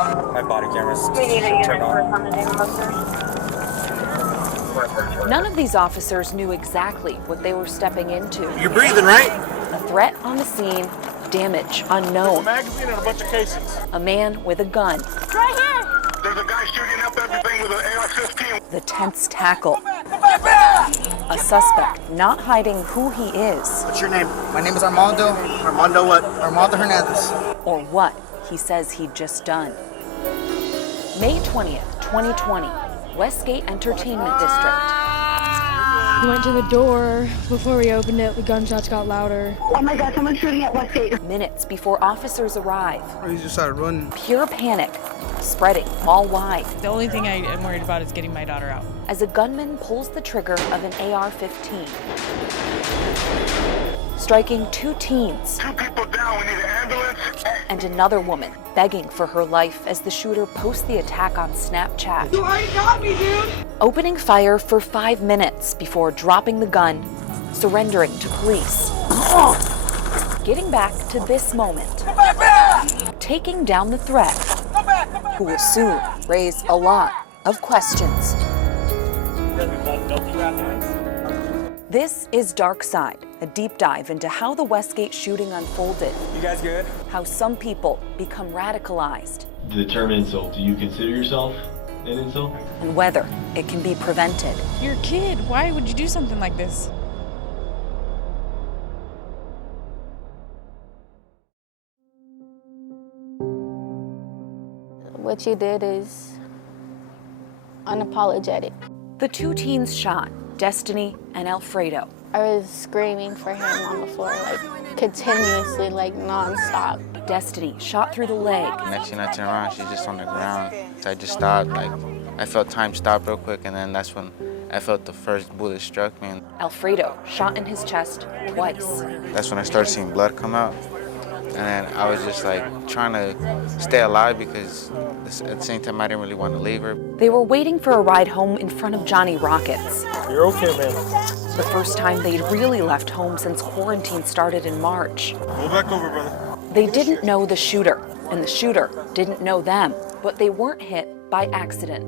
My body cameras. We need a unit Turn for on. on the name officer. None of these officers knew exactly what they were stepping into. You're breathing, right? A threat on the scene, damage unknown. A magazine and a bunch of casings. A man with a gun. Right here! There's a guy shooting up everything with an AR-15. The tense tackle. A suspect not hiding who he is What's your name? My name is Armando. Armando what? Armando Hernandez. or what he says he'd just done. May 20th, 2020, Westgate Entertainment District. We went to the door. Before we opened it, the gunshots got louder. Oh my god, someone's shooting at Westgate. Minutes before officers arrive, He just started running. pure panic spreading mall-wide The only thing I am worried about is getting my daughter out. as a gunman pulls the trigger of an AR-15, striking two teens 2 people down, we need an ambulance. and another woman begging for her life as the shooter posts the attack on Snapchat. You already got me, dude! Opening fire for 5 minutes before dropping the gun, surrendering to police. Getting back to this moment, taking down the threat, who will soon raise a lot of questions. This is Dark Side, a deep dive into how the Westgate shooting unfolded, You guys good? how some people become radicalized, The term insult, do you consider yourself an insult? and whether it can be prevented. You're a kid. Why would you do something like this? What you did is unapologetic. The two teens shot, Destiny and Alfredo. I was screaming for him on the floor, like continuously, like nonstop. Destiny shot through the leg. Next thing I turn around, she's just on the ground. So I just stopped, like, I felt time stop real quick, and then that's when I felt the first bullet struck me. And Alfredo shot in his chest twice. that's when I started seeing blood come out. And then I was just like trying to stay alive because at the same time I didn't really want to leave her. They were waiting for a ride home in front of Johnny Rockets. You're okay, man. The first time they'd really left home since quarantine started in March. Go back over, brother. They didn't know the shooter, and the shooter didn't know them, but they weren't hit by accident.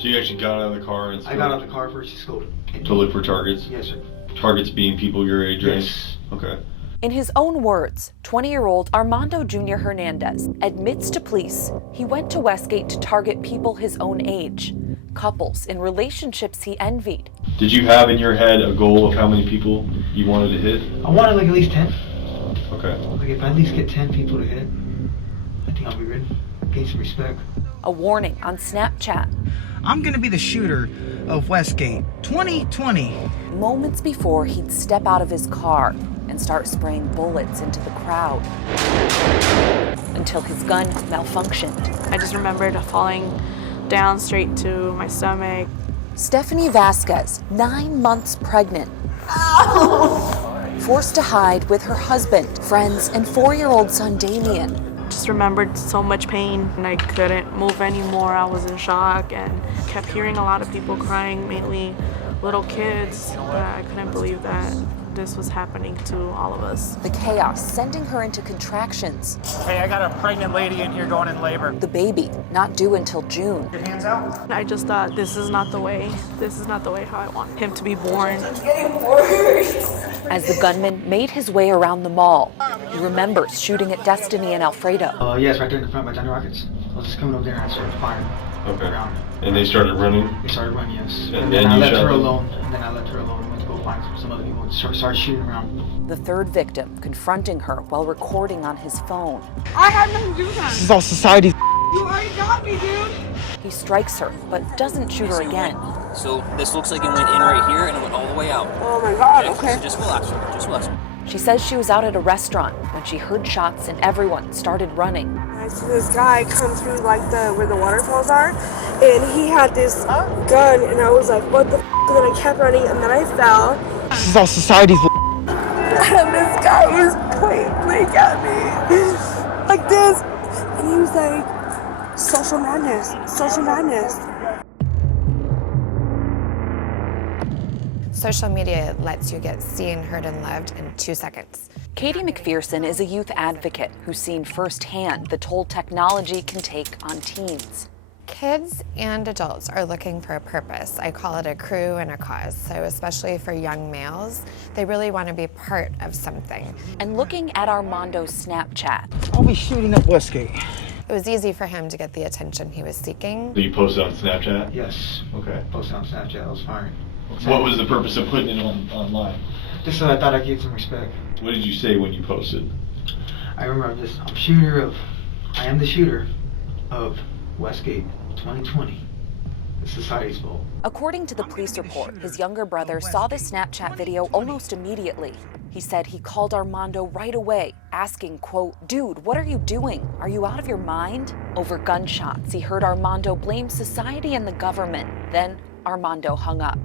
So you actually got out of the car and I got out of the car first, just go. to look for targets? Yes, sir. Targets being people your age, right? Yes. Okay. In his own words, 20-year-old Armando Junior Hernandez admits to police he went to Westgate to target people his own age, couples in relationships he envied. Did you have in your head a goal of how many people you wanted to hit? I wanted like at least 10. Okay. Like if I at least get 10 people to hit, I think I'll be ready. Gain some respect. A warning on Snapchat. I'm gonna be the shooter of Westgate 2020. Moments before he'd step out of his car and start spraying bullets into the crowd until his gun malfunctioned. I just remembered falling down straight to my stomach. Stephanie Vasquez, 9 months pregnant, forced to hide with her husband, friends, and 4-year-old son Damien. Just remembered so much pain and I couldn't move anymore. I was in shock and kept hearing a lot of people crying, mainly little kids. I couldn't believe that this was happening to all of us. The chaos sending her into contractions. Hey, I got a pregnant lady in here going in labor. The baby not due until June. Your hands out. I just thought, this is not the way. This is not the way how I want him to be born. As the gunman made his way around the mall, he remembers shooting at Destiny and Alfredo. Yes, right there in the front by Johnny Rockets. I was just coming over there and I started firing. Okay. Around. And they started running? They started running, yes. And And then then I you left shot her them? alone. And then I left her alone and went to go find some other people and started shooting around. The third victim confronting her while recording on his phone. I had nothing to do with that. This is all society's. You already got me, dude! He strikes her, but doesn't shoot her again. So this looks like it went in right here and it went all the way out. Oh my god, okay. So just relax, just relax. She says she was out at a restaurant when she heard shots and everyone started running. I see this guy come through like where the waterfalls are, and he had this gun, and I was like, what the f? And then I kept running, and then I fell. This is all society's. And this guy was point blank at me, like this. And he was like, social madness, social madness. Social media lets you get seen, heard, and loved in 2 seconds. Katie McPherson is a youth advocate who's seen firsthand the toll technology can take on teens. Kids and adults are looking for a purpose. I call it a crew and a cause. So especially for young males, they really want to be part of something. And looking at Armando's Snapchat. I'll be shooting up Westgate. It was easy for him to get the attention he was seeking. So you posted on Snapchat? Yes. Okay. Posted on Snapchat, I was fired. What was the purpose of putting it online? Just so I thought I'd get some respect. What did you say when you posted? I remember I am the shooter of Westgate 2020. It's society's fault. According to the police report, his younger brother saw the Snapchat video almost immediately. He said he called Armando right away, asking, quote, "Dude, what are you doing? Are you out of your mind?" Over gunshots, he heard Armando blame society and the government. Then Armando hung up.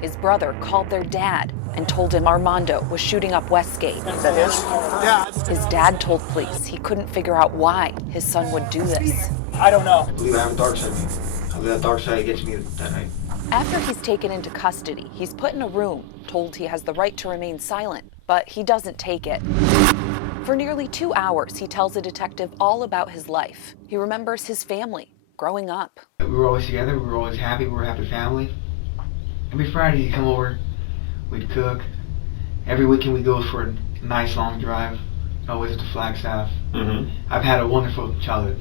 His brother called their dad and told him Armando was shooting up Westgate. Is that his? Yeah. His dad told police he couldn't figure out why his son would do this. I don't know. I believe I have a dark side of me. I believe that dark side gets me that night. After he's taken into custody, he's put in a room, told he has the right to remain silent, but he doesn't take it. For nearly 2 hours, he tells a detective all about his life. He remembers his family, growing up. We were always together, we were always happy, we were a happy family. Every Friday he'd come over, we'd cook. Every weekend we'd go for a nice long drive, always at the Flagstaff. I've had a wonderful childhood.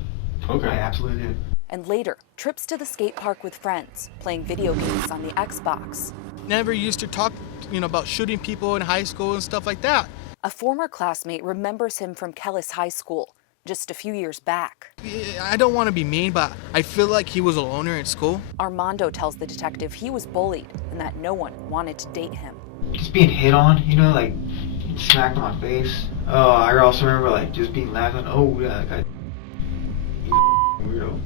Okay. I absolutely did. And later, trips to the skate park with friends, playing video games on the Xbox. Never used to talk, about shooting people in high school and stuff like that. A former classmate remembers him from Kellis High School, just a few years back. I don't want to be mean, but I feel like he was a loner in school. Armando tells the detective he was bullied and that no one wanted to date him. Just being hit on, like smacked on my face. Oh, I also remember just being laughed at. Oh yeah, that guy, weirdo.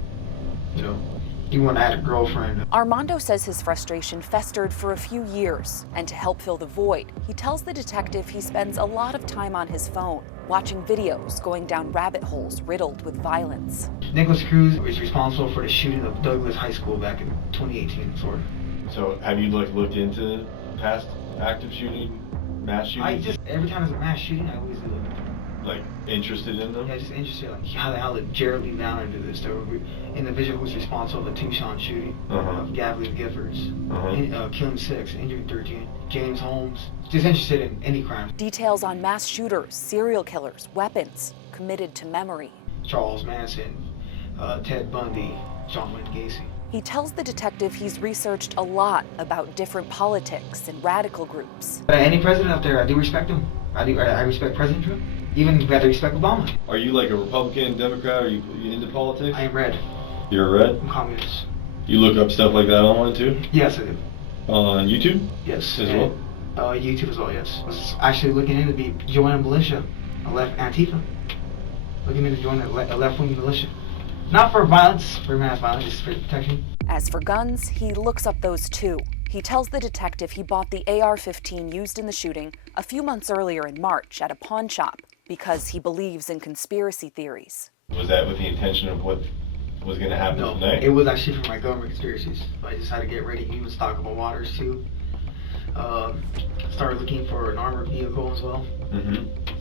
Even when I had a girlfriend. Armando says his frustration festered for a few years, and to help fill the void, he tells the detective he spends a lot of time on his phone, watching videos, going down rabbit holes riddled with violence. Nicholas Cruz was responsible for the shooting of Douglas High School back in 2018, sort of. So have you looked into past active shooting, mass shootings? Every time there's a mass shooting, I always look. Interested in them? Yeah, just interested, how did Jared Lee Downer do this? The individual who's responsible for the Tucson shooting of Gavilee Giffords, killing 6, injuring 13, James Holmes. Just interested in any crime. Details on mass shooters, serial killers, weapons committed to memory. Charles Manson, Ted Bundy, John Wayne Gacy. He tells the detective he's researched a lot about different politics and radical groups. Any president out there, I do respect him. I respect President Trump. Even better, respect Obama. Are you a Republican, Democrat? Are you into politics? I am red. You're red? I'm communist. You look up stuff like that online too? Yes, I do. On YouTube? Yes. As well? YouTube as well, yes. I was actually looking into joining a militia, a left Antifa. Looking into joining a left-wing militia. Not for violence, for mass violence, just for protection. As for guns, he looks up those too. He tells the detective he bought the AR-15 used in the shooting a few months earlier in March at a pawn shop because he believes in conspiracy theories. Was that with the intention of what was going to happen tonight? It was actually for my government conspiracies. I just had to get ready, even stock up on waters too. Started looking for an armored vehicle as well.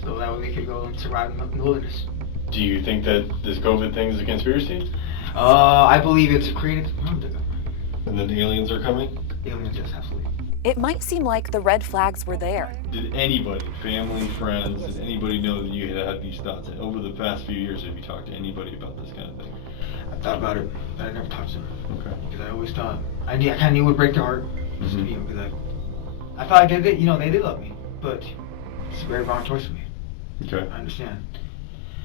So that way we could go and survive in the wilderness. Do you think that this COVID thing is a conspiracy? I believe it's created from the government. And then aliens are coming? Aliens, yes, absolutely. It might seem like the red flags were there. Did anybody, family, friends, did anybody know that you had these thoughts? Over the past few years, have you talked to anybody about this kind of thing? I thought about it, but I never talked to them. Okay. Because I always thought, I kind of knew it would break their heart. Because I thought they did love me, but it's a very wrong choice for me. Okay. I understand.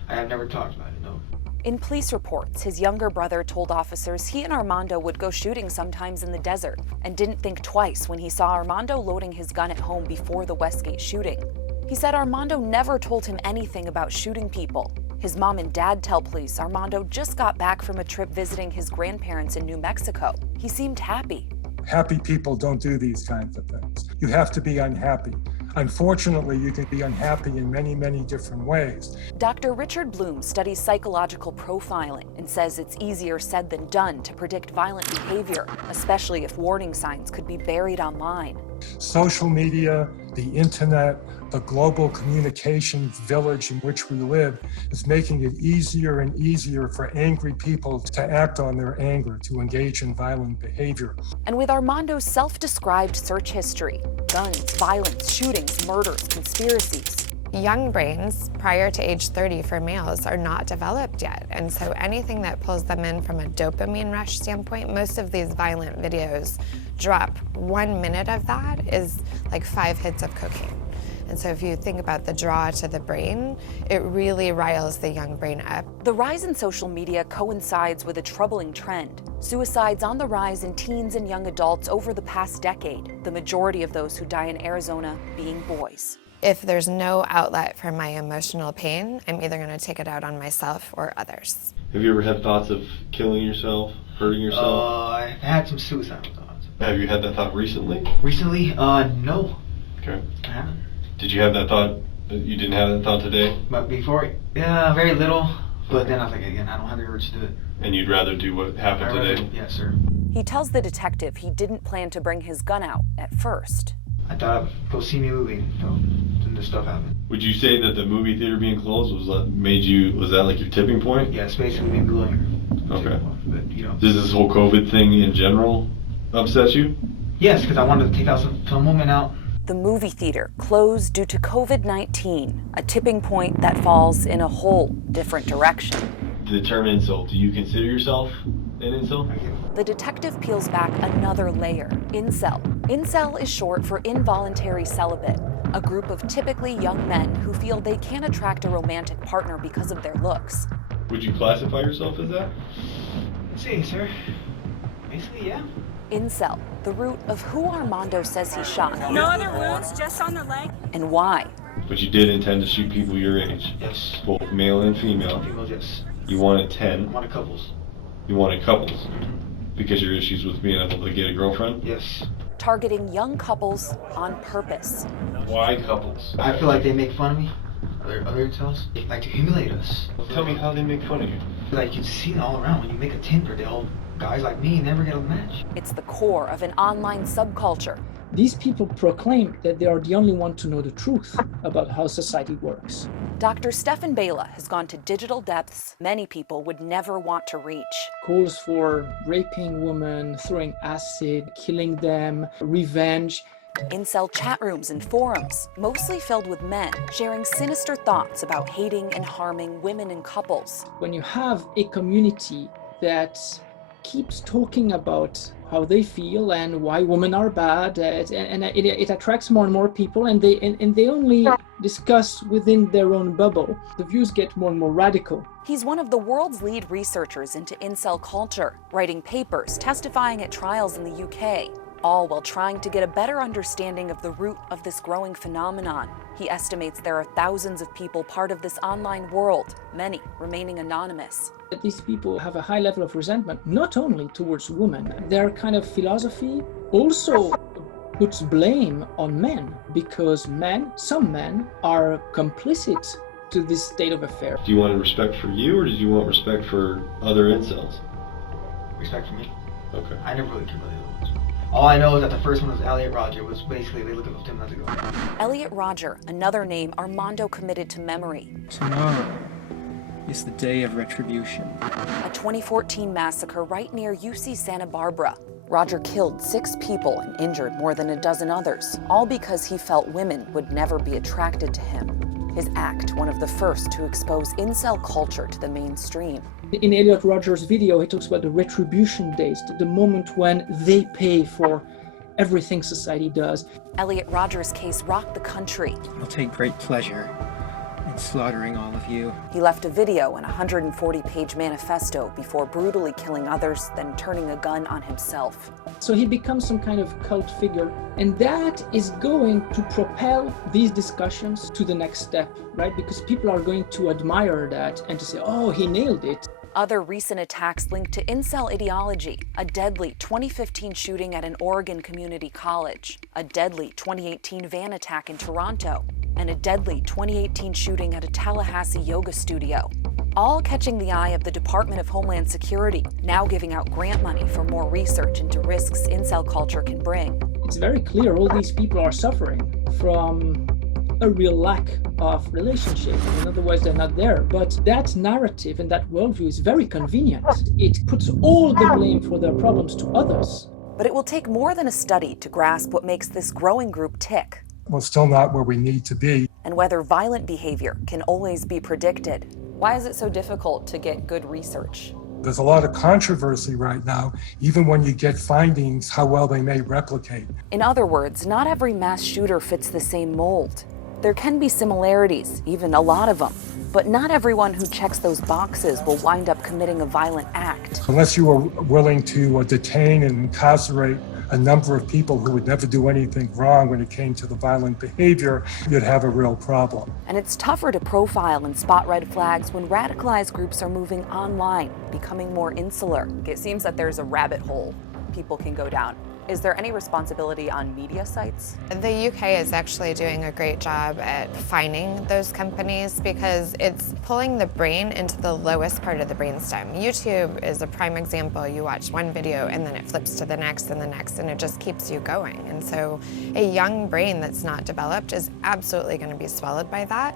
I have never talked about it, no. In police reports, his younger brother told officers he and Armando would go shooting sometimes in the desert and didn't think twice when he saw Armando loading his gun at home before the Westgate shooting. He said Armando never told him anything about shooting people. His mom and dad tell police Armando just got back from a trip visiting his grandparents in New Mexico. He seemed happy. Happy people don't do these kinds of things. You have to be unhappy. Unfortunately, you can be unhappy in many, many different ways. Dr. Richard Bloom studies psychological profiling and says it's easier said than done to predict violent behavior, especially if warning signs could be buried online. Social media, the internet, the global communication village in which we live is making it easier and easier for angry people to act on their anger, to engage in violent behavior. And with Armando's self-described search history, guns, violence, shootings, murders, conspiracies, young brains prior to age 30 for males are not developed yet. And so anything that pulls them in from a dopamine rush standpoint, most of these violent videos drop 1 minute of that is like 5 hits of cocaine. And so if you think about the draw to the brain, it really riles the young brain up. The rise in social media coincides with a troubling trend. Suicides on the rise in teens and young adults over the past decade, the majority of those who die in Arizona being boys. If there's no outlet for my emotional pain, I'm either going to take it out on myself or others. Have you ever had thoughts of killing yourself, hurting yourself? I've had some suicidal thoughts. Have you had that thought recently? Recently? No. Okay. I haven't. Did you have that thought? You didn't have that thought today? But before, yeah, very little. But then I was like, again, I don't have the urge to do it. And you'd rather do what happened today? Yes, sir. He tells the detective he didn't plan to bring his gun out at first. I thought I'd go see me a movie, then this stuff happened. Would you say that the movie theater being closed was that like your tipping point? Yeah, it's basically made me lawyer. Okay. But, you know. Does this whole COVID thing in general upset you? Yes, because I wanted to take out some women out. The movie theater closed due to COVID-19, a tipping point that falls in a whole different direction. The term incel, do you consider yourself an incel? The detective peels back another layer, incel. Incel is short for involuntary celibate, a group of typically young men who feel they can't attract a romantic partner because of their looks. Would you classify yourself as that? Let's see, sir. Basically, yeah. Incel, the root of who Armando says he shot. No other wounds, just on the leg. And why. But you did intend to shoot people your age? Yes. Both male and female? Females, yes. You wanted 10? I wanted couples. You wanted couples? Because your issues with being able to get a girlfriend? Yes. Targeting young couples on purpose. Why couples? I feel like they make fun of me. Other incels. They like to humiliate us. Tell me how they make fun of you. Like you see it all around when you make a Tinder deal. Guys like me never get a match. It's the core of an online subculture. These people proclaim that they are the only one to know the truth about how society works. Dr. Stefan Bela has gone to digital depths many people would never want to reach. Calls for raping women, throwing acid, killing them, revenge. Incel chat rooms and forums, mostly filled with men, sharing sinister thoughts about hating and harming women and couples. When you have a community that keeps talking about how they feel and why women are bad, and it attracts more and more people, and they only discuss within their own bubble. The views get more and more radical. He's one of the world's lead researchers into incel culture, writing papers, testifying at trials in the UK, all while trying to get a better understanding of the root of this growing phenomenon. He estimates there are thousands of people part of this online world, many remaining anonymous. These people have a high level of resentment, not only towards women. Their kind of philosophy also puts blame on men, because some men are complicit to this state of affair. Do you want respect for you, or did you want respect for other incels? Respect for me. Okay. I never really cared about the other ones. All I know is that the first one was Elliot Roger, was basically they look up to him as a go. Elliot Roger, another name Armando committed to memory. Tomorrow is the day of retribution. A 2014 massacre right near UC Santa Barbara. Roger killed 6 people and injured more than a dozen others, all because he felt women would never be attracted to him. His act, one of the first to expose incel culture to the mainstream. In Elliot Rogers' video, he talks about the retribution days, the moment when they pay for everything society does. Elliot Rogers' case rocked the country. I'll take great pleasure in slaughtering all of you. He left a video and a 140-page manifesto before brutally killing others, then turning a gun on himself. So he becomes some kind of cult figure, and that is going to propel these discussions to the next step, right? Because people are going to admire that and to say, oh, he nailed it. Other recent attacks linked to incel ideology, a deadly 2015 shooting at an Oregon community college, a deadly 2018 van attack in Toronto, and a deadly 2018 shooting at a Tallahassee yoga studio. All catching the eye of the Department of Homeland Security, now giving out grant money for more research into risks incel culture can bring. It's very clear all these people are suffering from a real lack of relationship. In other words, they're not there. But that narrative and that worldview is very convenient. It puts all the blame for their problems to others. But it will take more than a study to grasp what makes this growing group tick. We're still not where we need to be. And whether violent behavior can always be predicted. Why is it so difficult to get good research? There's a lot of controversy right now, even when you get findings, how well they may replicate. In other words, not every mass shooter fits the same mold. There can be similarities, even a lot of them, but not everyone who checks those boxes will wind up committing a violent act. Unless you are willing to detain and incarcerate a number of people who would never do anything wrong when it came to the violent behavior, you'd have a real problem. And it's tougher to profile and spot red flags when radicalized groups are moving online, becoming more insular. It seems that there's a rabbit hole people can go down. Is there any responsibility on media sites? The UK is actually doing a great job at finding those companies because it's pulling the brain into the lowest part of the brainstem. YouTube is a prime example. You watch one video and then it flips to the next and the next, and it just keeps you going. And so a young brain that's not developed is absolutely going to be swallowed by that.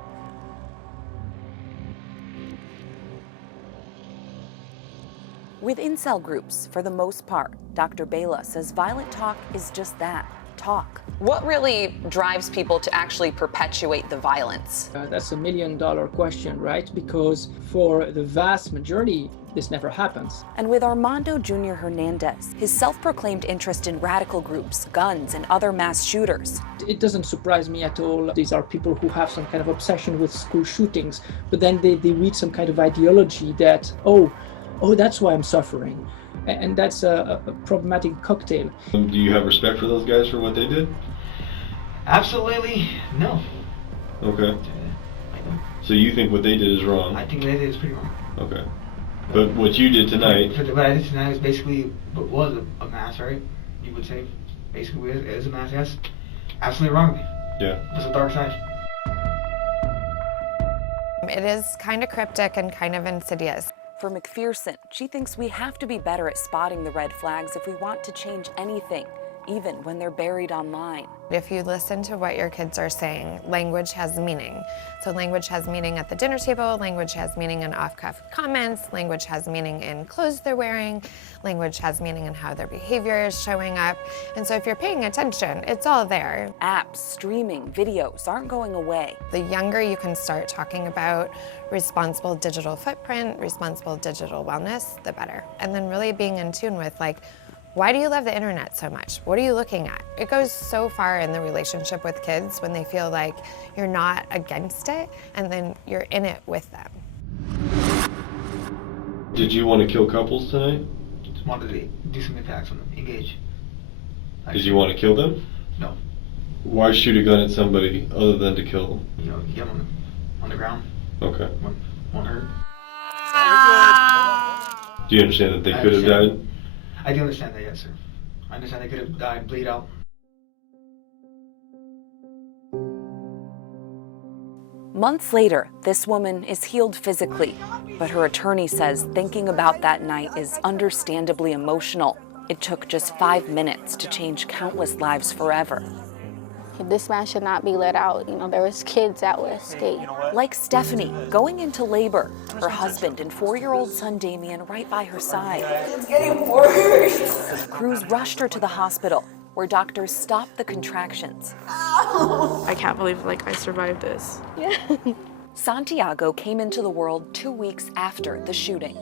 With incel groups, for the most part, Dr. Bela says violent talk is just that, talk. What really drives people to actually perpetuate the violence? That's $1 million question, right? Because for the vast majority, this never happens. And with Armando Junior Hernandez, his self-proclaimed interest in radical groups, guns, and other mass shooters. It doesn't surprise me at all. These are people who have some kind of obsession with school shootings, but then they read some kind of ideology that, oh, that's why I'm suffering. And that's a problematic cocktail. Do you have respect for those guys for what they did? Absolutely no. Okay. So you think what they did is wrong? I think what they did is pretty wrong. Okay. But what you did tonight... What I did tonight is basically what was a mass, right? You would say basically it is a mass, yes. Absolutely wrong. Yeah. It's a dark side. It is kind of cryptic and kind of insidious. For McPherson, she thinks we have to be better at spotting the red flags if we want to change anything, even when they're buried online. If you listen to what your kids are saying, language has meaning. So language has meaning at the dinner table, language has meaning in off-cuff comments, language has meaning in clothes they're wearing, language has meaning in how their behavior is showing up. And so if you're paying attention, it's all there. Apps, streaming, videos aren't going away. The younger you can start talking about responsible digital footprint, responsible digital wellness, the better. And then really being in tune with, like, why do you love the internet so much? What are you looking at? It goes so far in the relationship with kids when they feel like you're not against it and then you're in it with them. Did you want to kill couples tonight? Just wanted to do some attacks on them, engage. Did you want to kill them? No. Why shoot a gun at somebody other than to kill them? You know, get them on the ground. Okay. Won't hurt. Do you understand that they could have died? I do understand that, yes, sir. I understand they could have died, bleed out. Months later, this woman is healed physically, but her attorney says thinking about that night is understandably emotional. It took just 5 minutes to change countless lives forever. This man should not be let out. You know, there was kids at Westgate. Like Stephanie, going into labor, her husband and 4-year-old son Damien right by her side. It's getting worse. Crews rushed her to the hospital, where doctors stopped the contractions. I can't believe, like, I survived this. Yeah. Santiago came into the world 2 weeks after the shooting.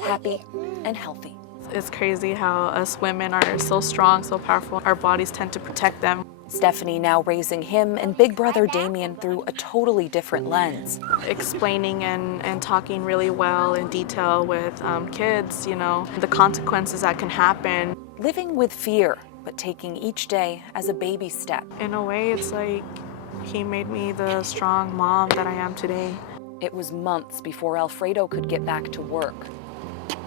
Happy and healthy. It's crazy how us women are so strong, so powerful. Our bodies tend to protect them. Stephanie now raising him and big brother Damien through a totally different lens. Explaining and talking really well in detail with kids, you know, the consequences that can happen. Living with fear, but taking each day as a baby step. In a way, it's like he made me the strong mom that I am today. It was months before Alfredo could get back to work.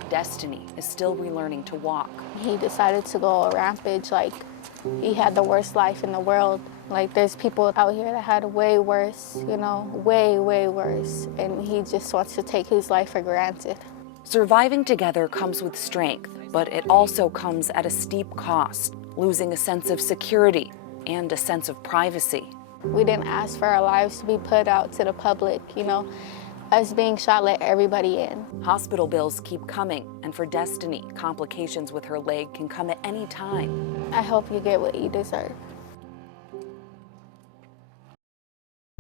Destiny is still relearning to walk. He decided to go rampage, like he had the worst life in the world. Like there's people out here that had way worse, you know, way, way worse. And he just wants to take his life for granted. Surviving together comes with strength, but it also comes at a steep cost. losing a sense of security and a sense of privacy. We didn't ask for our lives to be put out to the public, you know. Us being shot let everybody in. Hospital bills keep coming, and for Destiny, complications with her leg can come at any time. I hope you get what you deserve.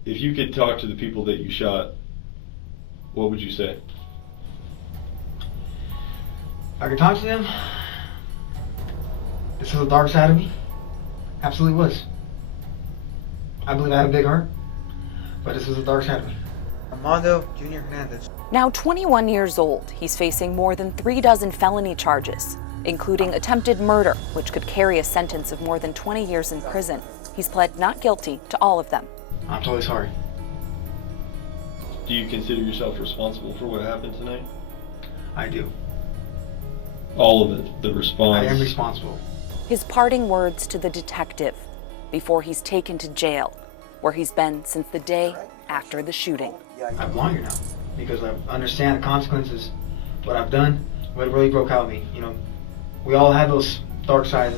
If you could talk to the people that you shot, what would you say? I could talk to them. This was a dark side of me. Absolutely was. I believe I had a big heart, but this was a dark side of me. Armando Junior Hernandez. Now 21 years old, he's facing more than 36 felony charges, including attempted murder, which could carry a sentence of more than 20 years in prison. He's pled not guilty to all of them. I'm totally sorry. Do you consider yourself responsible for what happened tonight? I do. All of it, the response. I am responsible. His parting words to the detective before he's taken to jail, where he's been since the day after the shooting. I'm longer now because I understand the consequences, what I've done, what really broke out of me. You know, we all had those dark sides.